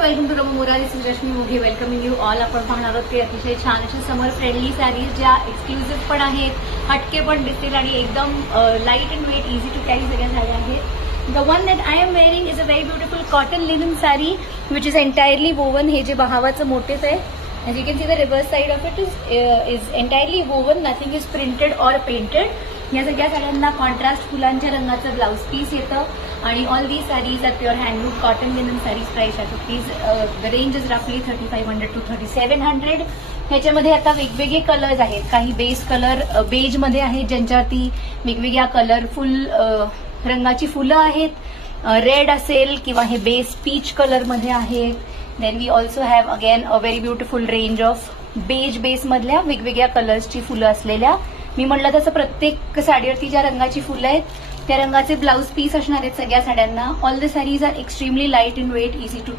Welcome to Ramora. This is Rashmi Mughe welcoming you all. आपण पाहणार आहोत की अतिशय छान अशा समर फ्रेंडली सॅरीज ज्या एक्सक्लुझिव्ह पण आहेत, हटके पण दिसतील आणि एकदम light and weight, easy to carry सगळ्या साड्या आहेत. The one that I am wearing is a very beautiful cotton linen saree which is entirely woven. हे जे बहावाचं मोटिफ आहे, as you can see the reverse side of it is entirely woven, nothing is printed or painted. या सगळ्या साड्यांना contrast फुलांच्या रंगाचं blouse piece येतं आणि all the saris are pure handloom cotton linen saris. Price आहे रुपीज द रेंज इज रफली 3500 to 3700. ह्याच्यामध्ये आता वेगवेगळे कलर्स आहेत. काही बेस कलर बेज मध्ये आहेत ज्यांच्यावरती वेगवेगळ्या कलरफुल रंगाची फुलं आहेत. रेड असेल किंवा हे बेस पीच कलर मध्ये आहेत. Then we also have again a very beautiful range of beige base मधल्या वेगवेगळ्या कलर्सची फुलं असलेल्या. मी म्हटलं तसं प्रत्येक साडीवरती ज्या रंगाची फुलं आहेत त्या रंगाचे ब्लाउज पीस असणार आहेत सगळ्या साड्यांना. All the saris are extremely light in weight, easy to